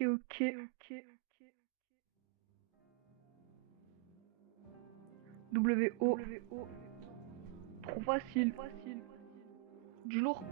Ok. WO. Trop facile. Du lourd.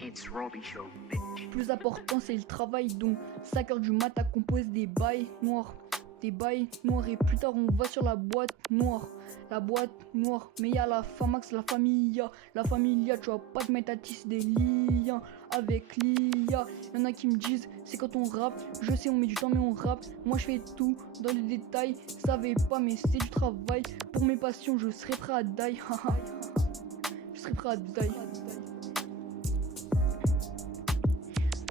It's Robbie Show, bitch. Plus important c'est le travail, donc 5h du mat à composer des bails noirs. Des bails noirs et plus tard on va sur la boîte noire. La boîte noire, mais y'a la Famax, la familia. La familia, tu vas pas te mettre à tisser des liens avec l'IA. Y'en a qui me disent, c'est quand on rappe. Je sais, on met du temps, mais on rappe. Moi je fais tout dans les détails. Savais pas, mais c'est du travail. Pour mes passions, je serai prêt à die. Je serai prêt à die.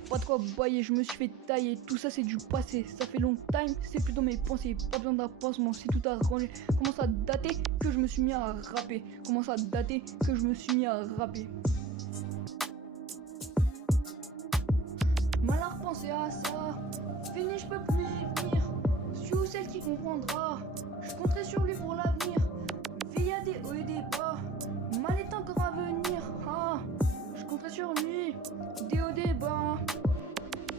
Pas de quoi bailler, je me suis fait tailler, tout ça c'est du passé, ça fait long time, c'est plus dans mes pensées, pas besoin d'un pansement, c'est tout arrangé. Commence à dater que je me suis mis à rapper, commence à dater que je me suis mis à rapper. Mal à repenser à ça, fini je peux plus y venir, suis ou celle qui comprendra, je compterai sur lui pour l'avenir, vie à des hauts et des bas, mal est encore à venir, je compterai sur lui, des hauts des bas.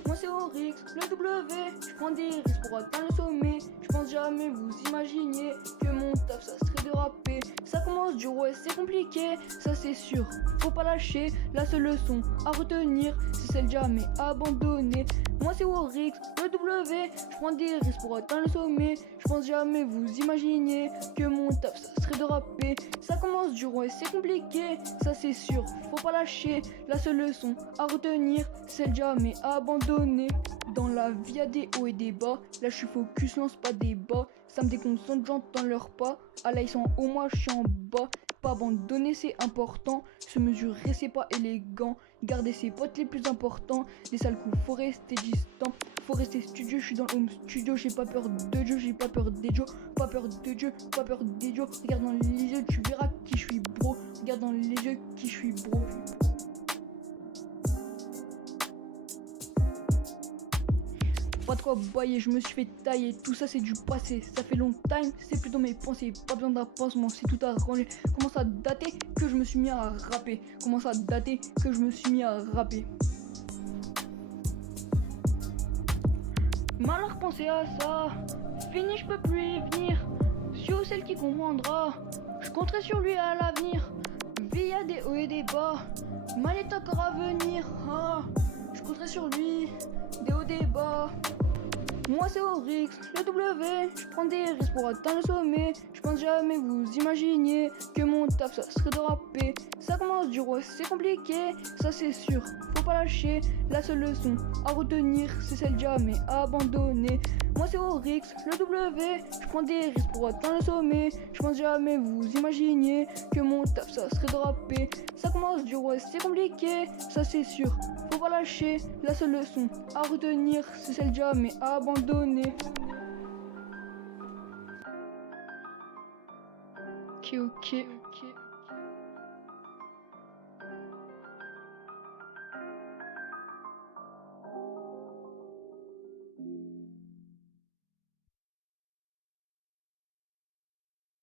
Moi c'est Oryx, le W, je prends des risques pour atteindre le sommet. Je pense jamais vous imaginiez que mon taf ça serait de rapper. Ça commence dur, ouais c'est compliqué, ça c'est sûr, faut pas lâcher. La seule leçon à retenir, c'est celle jamais abandonnée. Moi c'est Oryx, le W, je prends des risques pour atteindre le sommet. Je pense jamais vous imaginiez que mon taf ça serait de rapper. Ça commence dur, ouais c'est compliqué, ça c'est sûr, faut pas lâcher. La seule leçon à retenir, c'est celle jamais abandonnée. Dans la vie y'a des hauts et des bas, là je suis focus, lance pas des bas. Ça me déconcentre, j'entends leurs pas. Ah là ils sont en haut, moi je suis en bas. Pas abandonner c'est important, se mesurer c'est pas élégant. Garder ses potes les plus importants, des sales coups faut rester distant. Faut rester studio, je suis dans le home studio. J'ai pas peur de Dieu, j'ai pas peur des Joe. Pas peur de Dieu, pas peur des Joe. Regarde dans les yeux, tu verras qui je suis bro. Regarde dans les yeux qui je suis bro. Pas de quoi bailler, je me suis fait tailler, tout ça c'est du passé, ça fait long time, c'est plus dans mes pensées, pas besoin d'un pansement, c'est tout arrangé. Commence à dater que je me suis mis à rapper, commence à dater que je me suis mis à rapper. Mal à repenser à ça, fini je peux plus y venir, suis ou celle qui comprendra, je compterai sur lui à l'avenir. Vie à des hauts et des bas, mal est encore à venir, je compterai sur lui, des hauts des bas. Moi c'est Oryx, le W, je prends des risques pour atteindre le sommet. Je pense jamais vous imaginiez que mon taf ça serait de rapper. Ça commence dur, ouais c'est compliqué, ça c'est sûr, faut pas lâcher. La seule leçon à retenir, c'est celle jamais abandonnée. Moi c'est Oryx, le W, je prends des risques pour atteindre le sommet. Je pense jamais vous imaginiez que mon taf ça serait de rapper. Ça commence dur, ouais c'est compliqué, ça c'est sûr, faut pas lâcher. La seule leçon à retenir, c'est celle jamais abandonnée. Ok.